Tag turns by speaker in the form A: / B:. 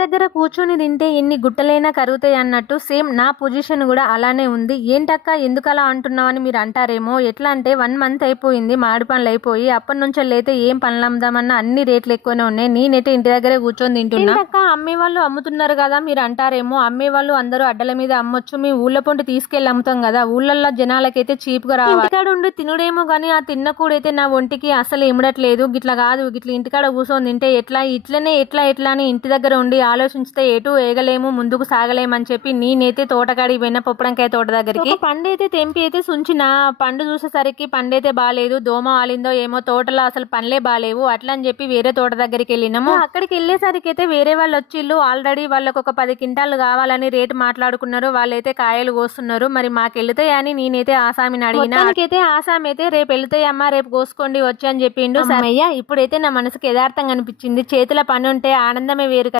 A: దగ్గర కూర్చొని తింటే ఎన్ని గుట్టలైనా కరుగుతాయి అన్నట్టు సేమ్ నా పొజిషన్ కూడా అలానే ఉంది. ఏంటక్క ఎందుకు అలా అంటున్నావని మీరు అంటారేమో? ఎట్లా అంటే వన్ మంత్ అయిపోయింది మామిడి పనులు అయిపోయి అప్పటి నుంచి అయితే ఏం పనులు అమ్ముదామన్నా అన్ని రేట్లు ఎక్కువనే ఉన్నాయి. నేనైతే ఇంటి దగ్గరే కూర్చొని తింటున్నా. ఏంటక్క అమ్మే వాళ్ళు అమ్ముతున్నారు కదా మీరు అంటారేమో? అమ్మే వాళ్ళు అందరూ అడ్డల మీద అమ్మొచ్చు మీ ఊళ్ళ పొంటి తీసుకెళ్ళి అమ్ముతాం కదా ఊళ్ళల్లో జనాలకైతే చీప్గా రావాలి. ఇంటికాడ ఉండి తినుడేమో కానీ ఆ తిన్న కూడైతే నా ఒంటికి అసలు ఇమడట్లేదు గిట్లా కాదు గిట్ల ఇంటికాడ కూర్చొని తింటే ఎట్లా? ఇట్లనే ఎట్లా ఎట్లా అని ఇంటి దగ్గర ఉండి ఆలోచించితే ఎటు వేగలేము ముందుకు సాగలేము అని చెప్పి నేనైతే తోటకాడికి పోయిన పొప్పడంకాయ తోట దగ్గరికి. పండు అయితే తెంపి అయితే సుంచిన పండు చూసేసరికి పండు అయితే బాగాలేదు దోమ ఆలిందో ఏమో తోటలో అసలు పండ్లే బాగాలేవు అట్లా అని చెప్పి వేరే తోట దగ్గరికి వెళ్ళినాము. అక్కడికి వెళ్ళేసరికి అయితే వేరే వాళ్ళు వచ్చిళ్ళు ఆల్రెడీ వాళ్ళకి ఒక పది క్వింటాలు కావాలని రేటు మాట్లాడుకున్నారు వాళ్ళైతే కాయలు కోస్తున్నారు మరి మాకు వెళ్తాయి అని నేనైతే ఆసామిని అడిగిన. అయితే ఆసామి అయితే రేపు వెళ్తాయమ్మా రేపు కోసుకోండి వచ్చి అని చెప్పిండు. సరయ్య ఇప్పుడైతే నా మనసుకి యథార్థంగా అనిపించింది. చేతుల పని ఉంటే ఆనందమే వేరు.